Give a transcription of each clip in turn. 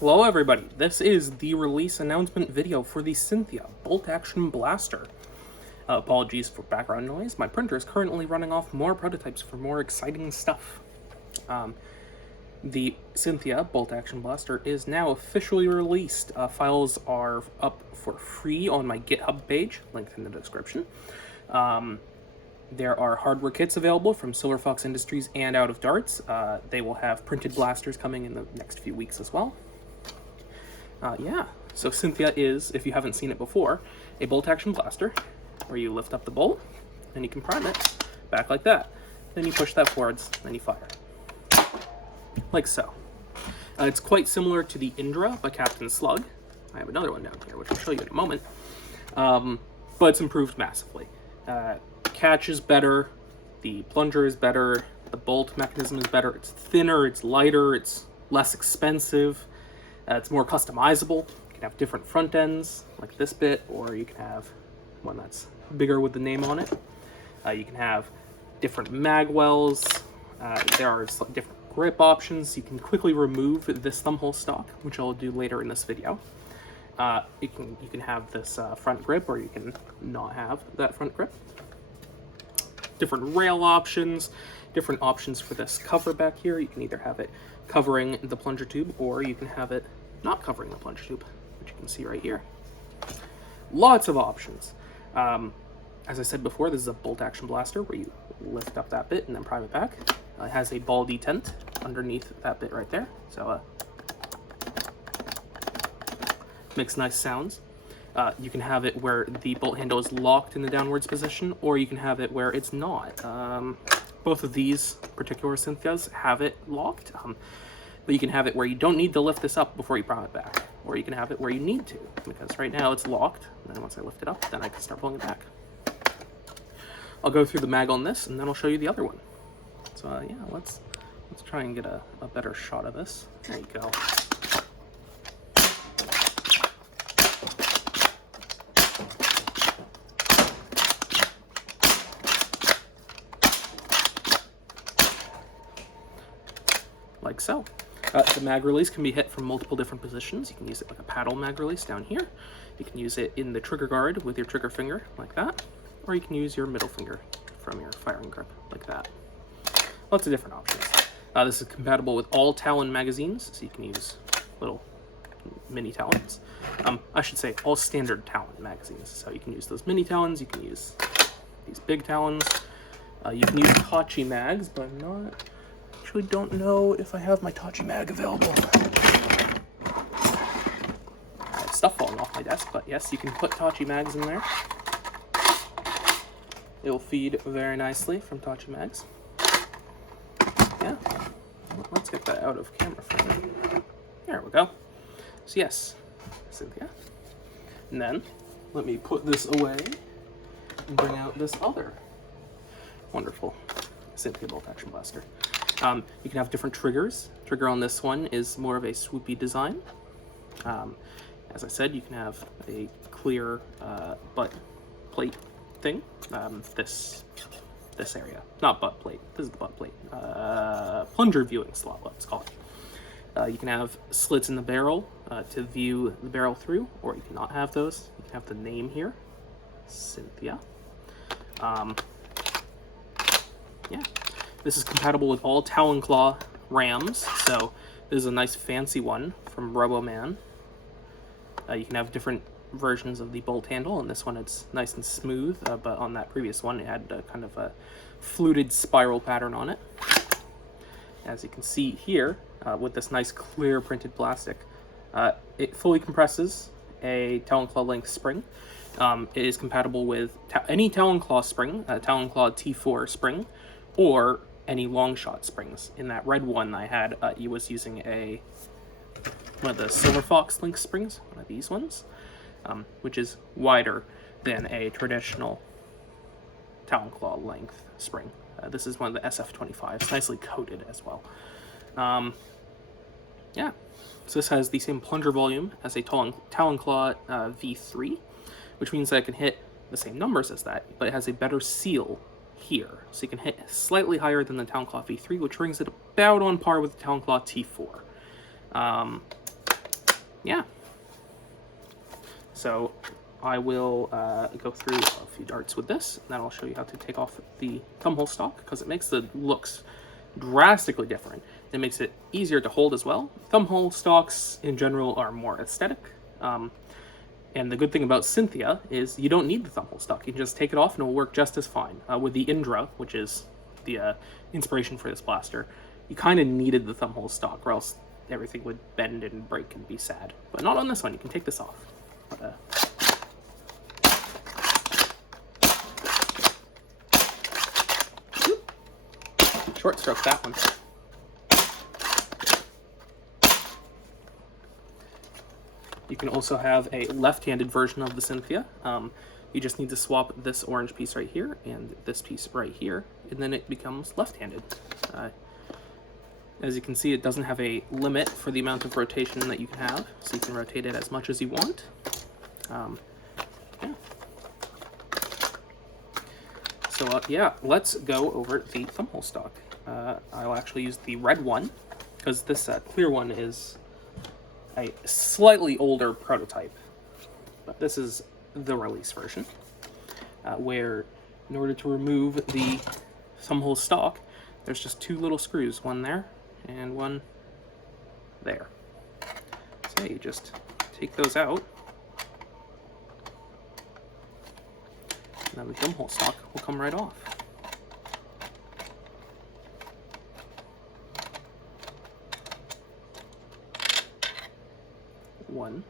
Hello everybody, this is the release announcement video for the Cynthia Bolt Action Blaster. Apologies for background noise, my printer is currently running off more prototypes for more exciting stuff. The Cynthia Bolt Action Blaster is now officially released. Files are up for free on my GitHub page, linked in the description. There are hardware kits available from Silver Fox Industries and Out of Darts. They will have printed blasters coming in the next few weeks as well. So Cynthia is, if you haven't seen it before, a bolt action blaster where you lift up the bolt and you can prime it back like that. Then you push that forwards, then you fire. Like so. It's quite similar to the Indra by Captain Slug. I have another one down here, which I'll show you in a moment. But it's improved massively. Catch is better, the plunger is better, the bolt mechanism is better, it's thinner, it's lighter, it's less expensive. It's more customizable. You can have different front ends, like this bit, or you can have one that's bigger with the name on it. You can have different mag wells. There are different grip options. You can quickly remove this thumbhole stock, which I'll do later in this video. You can have this front grip, or you can not have that front grip. Different rail options, different options for this cover back here. You can either have it covering the plunger tube, or you can have it not covering the plunger tube, which you can see right here. Lots of options. As I said before, this is a bolt action blaster where you lift up that bit and then prime it back. It has a ball detent underneath that bit right there, so makes nice sounds. You can have it where the bolt handle is locked in the downwards position, or you can have it where it's not. Both of these particular Cynthias have it locked, but you can have it where you don't need to lift this up before you prime it back, or you can have it where you need to, because right now it's locked, and then once I lift it up, then I can start pulling it back. I'll go through the mag on this, and then I'll show you the other one. So yeah, let's try and get a better shot of this. There you go. Like so. The mag release can be hit from multiple different positions. You can use it like a paddle mag release down here. You can use it in the trigger guard with your trigger finger, like that. Or you can use your middle finger from your firing grip, like that. Lots of different options. This is compatible with all Talon magazines, so you can use little mini Talons. I should say all standard Talon magazines. So you can use those mini Talons, you can use these big Talons. You can use Tachi mags, but I'm not... actually don't know if I have my Tachi mag available. I have stuff falling off my desk, but yes, you can put Tachi mags in there. It'll feed very nicely from Tachi mags. Yeah, let's get that out of camera frame. There we go. So yes, Cynthia. And then, let me put this away and bring out this other wonderful Cynthia bolt action blaster. You can have different triggers. Trigger on this one is more of a swoopy design. As I said, you can have a clear butt plate thing. This area, not butt plate. This is the butt plate. Plunger viewing slot, let's call it. You can have slits in the barrel to view the barrel through, or you cannot have those. You can have the name here, Cynthia. Yeah. This is compatible with all Talon Claw rams, so this is a nice fancy one from Roboman. You can have different versions of the bolt handle, and this one it's nice and smooth, but on that previous one it had kind of a fluted spiral pattern on it. As you can see here, with this nice clear printed plastic, it fully compresses a Talon Claw length spring. It is compatible with any Talon Claw spring, Talon Claw T4 spring, or any long shot springs. In that red one I had, he was using one of the Silver Fox link springs, one of these ones, which is wider than a traditional Talon Claw length spring. This is one of the SF25s, nicely coated as well. Yeah, so this has the same plunger volume as a Talon Claw V3, which means that I can hit the same numbers as that, but it has a better seal here. So you can hit slightly higher than the Talon Claw V3, which brings it about on par with the Talon Claw T4. yeah. So I will go through a few darts with this, and then I'll show you how to take off the thumbhole stock, because it makes the looks drastically different. It makes it easier to hold as well. Thumbhole stocks in general are more aesthetic. And the good thing about Cynthia is you don't need the thumbhole stock. You can just take it off and it will work just as fine. With the Indra, which is the inspiration for this blaster, you kind of needed the thumbhole stock, or else everything would bend and break and be sad. But not on this one. You can take this off. Short stroke that one. You can also have a left-handed version of the Cynthia. You just need to swap this orange piece right here and this piece right here, and then it becomes left-handed. As you can see, it doesn't have a limit for the amount of rotation that you can have, so you can rotate it as much as you want. Yeah. So yeah, let's go over the thumbhole stock. I'll actually use the red one, because this clear one is a slightly older prototype, but this is the release version, where in order to remove the thumbhole stock, there's just two little screws, one there and one there. So you just take those out, and then the thumbhole stock will come right off. One.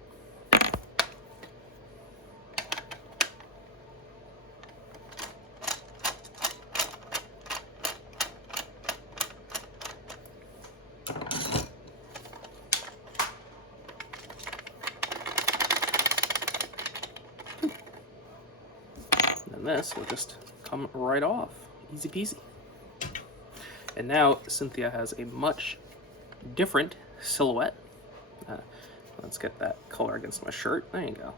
And this will just come right off. Easy peasy. And now Cynthia has a much different silhouette. Let's get that color against my shirt. There you go.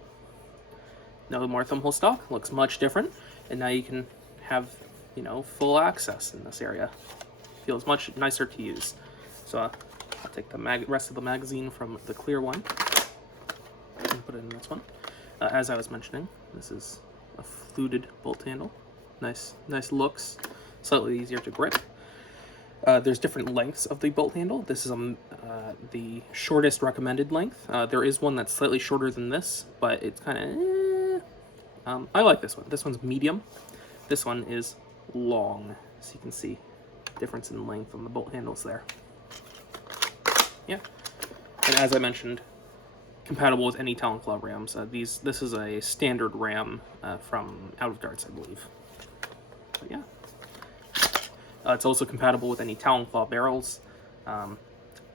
No more thumbhole stock. Looks much different. And now you can have, you know, full access in this area. Feels much nicer to use. So I'll take the rest of the magazine from the clear one and put it in this one. As I was mentioning, this is a fluted bolt handle. Nice looks. Slightly easier to grip. There's different lengths of the bolt handle. This is the shortest recommended length. There is one that's slightly shorter than this, but it's kind of... I like this one. This one's medium. This one is long, so you can see difference in length on the bolt handles there. Yeah. And as I mentioned, compatible with any Talon Claw rams. This is a standard ram from Out of Darts, I believe. But yeah. It's also compatible with any Talon Claw barrels.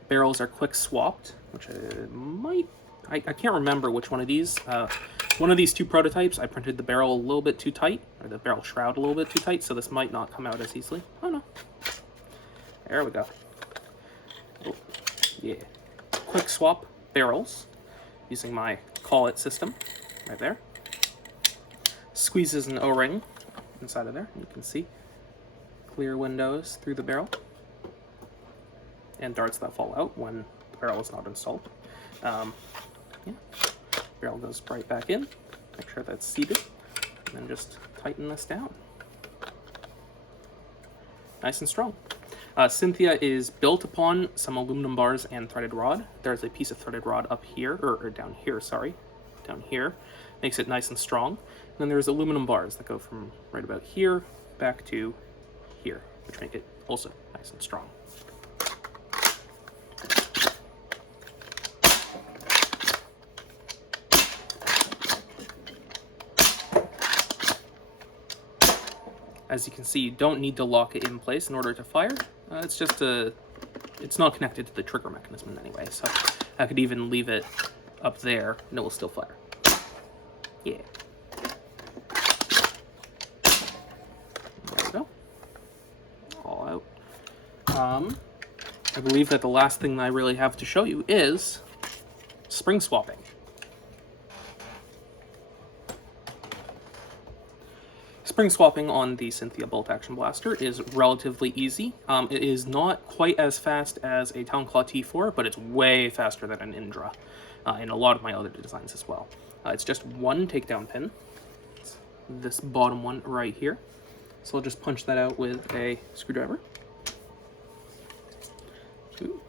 Barrels are quick swapped, which I can't remember which one of these. One of these two prototypes, I printed the barrel a little bit too tight, or the barrel shroud a little bit too tight, so this might not come out as easily. Oh no. There we go. Oh, yeah. Quick swap barrels using my Call It system right there. Squeezes an O-ring inside of there, and you can see clear windows through the barrel, and darts that fall out when the barrel is not installed. Yeah. Barrel goes right back in, make sure that's seated, and then just tighten this down. Nice and strong. Cynthia is built upon some aluminum bars and threaded rod. There's a piece of threaded rod up here, or down here, sorry. Down here. Makes it nice and strong. And then there's aluminum bars that go from right about here back to here, which make it also nice and strong. As you can see, you don't need to lock it in place in order to fire. It's just it's not connected to the trigger mechanism in any way, so I could even leave it up there and it will still fire. Yeah. There we go. All out. I believe that the last thing that I really have to show you is spring swapping. Spring swapping on the Cynthia bolt action blaster is relatively easy. It is not quite as fast as a Talon Claw T4, but it's way faster than an Indra. and a lot of my other designs as well. It's just one takedown pin. It's this bottom one right here. So I'll just punch that out with a screwdriver. Ooh.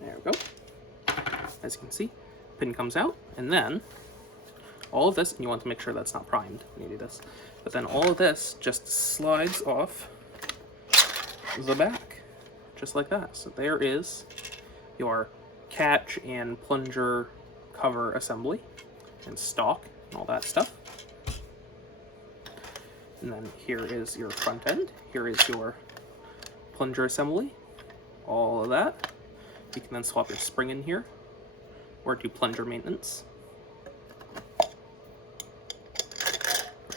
There we go. As you can see, pin comes out, and then all of this, and you want to make sure that's not primed when you do this, but then all of this just slides off the back, just like that. So there is your catch and plunger cover assembly and stock and all that stuff. And then here is your front end. Here is your plunger assembly, all of that. You can then swap your spring in here or do plunger maintenance. Put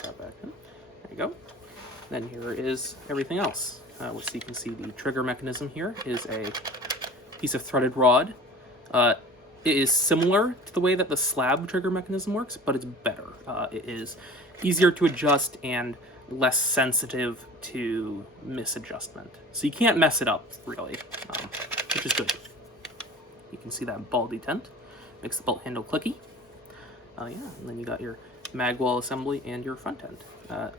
that back in. There you go. Then here is everything else. So you can see the trigger mechanism here is a piece of threaded rod. It is similar to the way that the slab trigger mechanism works, but it's better. It is easier to adjust and less sensitive to misadjustment. So you can't mess it up, really, which is good. You can see that ball detent. Makes the bolt handle clicky. Yeah, and then you got your mag wall assembly and your front end.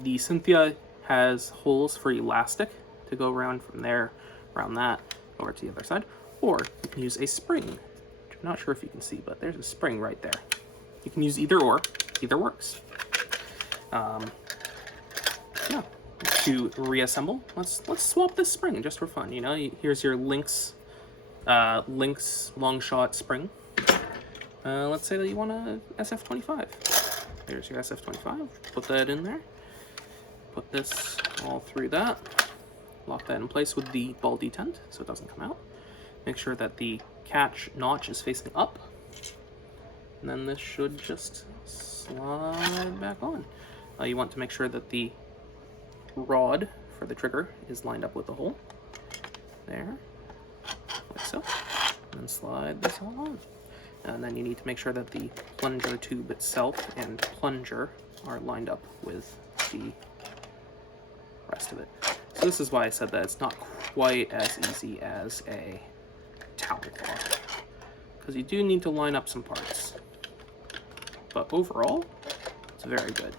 The Cynthia has holes for elastic to go around from there, around that, over to the other side. Or you can use a spring, which I'm not sure if you can see, but there's a spring right there. You can use either or, either works. Yeah, to reassemble, let's swap this spring just for fun. You know, here's your Lynx long shot spring. Let's say that you want a SF25. There's your SF25. Put that in there. Put this all through that. Lock that in place with the ball detent so it doesn't come out. Make sure that the catch notch is facing up. And then this should just slide back on. You want to make sure that the rod for the trigger is lined up with the hole. There. Like so. And then slide this all on. And then you need to make sure that the plunger tube itself and plunger are lined up with the rest of it. So this is why I said that it's not quite as easy as a towel cloth, because you do need to line up some parts. But overall, it's very good.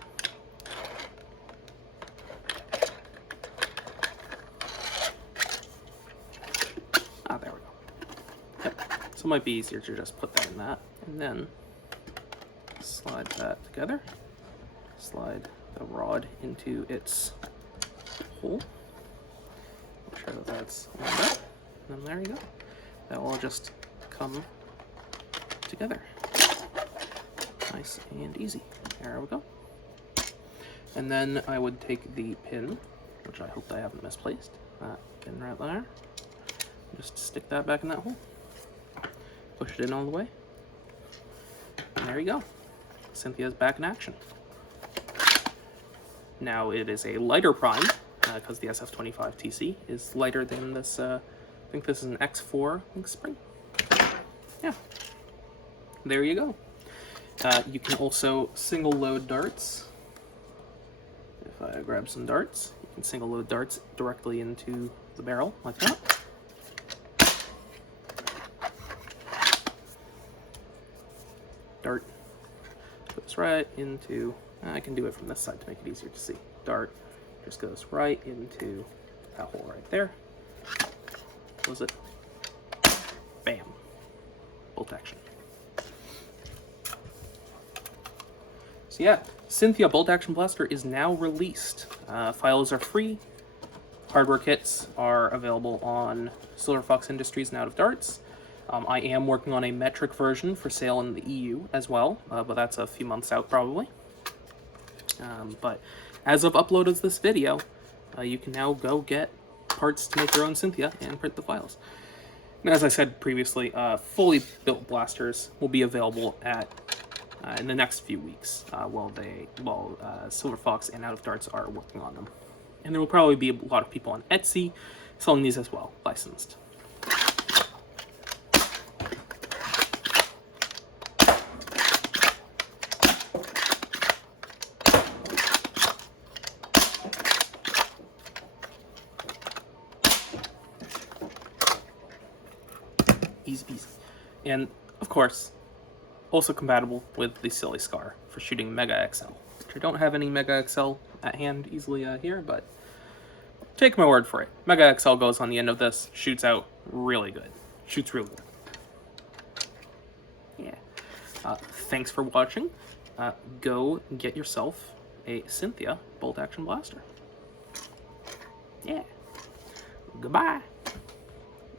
Ah, there we go. Yep. So it might be easier to just put that in that, and then slide that together. Slide the rod into its hole. Make sure that that's lined up. And then there you go. That will all just come together. Nice and easy. There we go. And then I would take the pin, which I hope I haven't misplaced. That pin right there. Just stick that back in that hole. Push it in all the way. And there you go. Cynthia's back in action. Now it is a lighter prime, because the SF25 TC is lighter than this, I think this is an X4 spring. Yeah. There you go. You can also single load darts. If I grab some darts, you can single load darts directly into the barrel like that. Dart goes right into, I can do it from this side to make it easier to see. Dart just goes right into that hole right there. Close it. Bam. Bolt action. So yeah, Cynthia Bolt Action Blaster is now released. Files are free. Hardware kits are available on Silver Fox Industries and Out of Darts. I am working on a metric version for sale in the EU as well, but that's a few months out probably. But as of upload of this video, you can now go get parts to make your own Cynthia and print the files. And as I said previously, fully built blasters will be available at in the next few weeks while Silver Fox and Out of Darts are working on them. And there will probably be a lot of people on Etsy selling these as well, licensed. Easy peasy. And of course, also compatible with the Silly Scar for shooting Mega XL. I don't have any Mega XL at hand easily here, but take my word for it. Mega XL goes on the end of this, shoots out really good. Shoots real good. Yeah. Thanks for watching. Go get yourself a Cynthia bolt action blaster. Yeah. Goodbye.